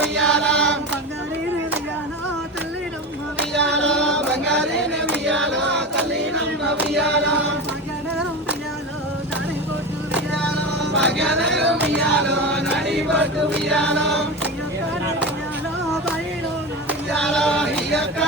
వియాలా బంగారీని వియాలా తల్లినమ్మ వియాలా బంగారీని వియాలా తల్లినమ్మ వియాలా భాగ్యనగరం వియాలో నడిబొట్టు వియాలో భాగ్యనగరం వియాలో నడిబొట్టు వియాలో వియాలో బయలో వియాలా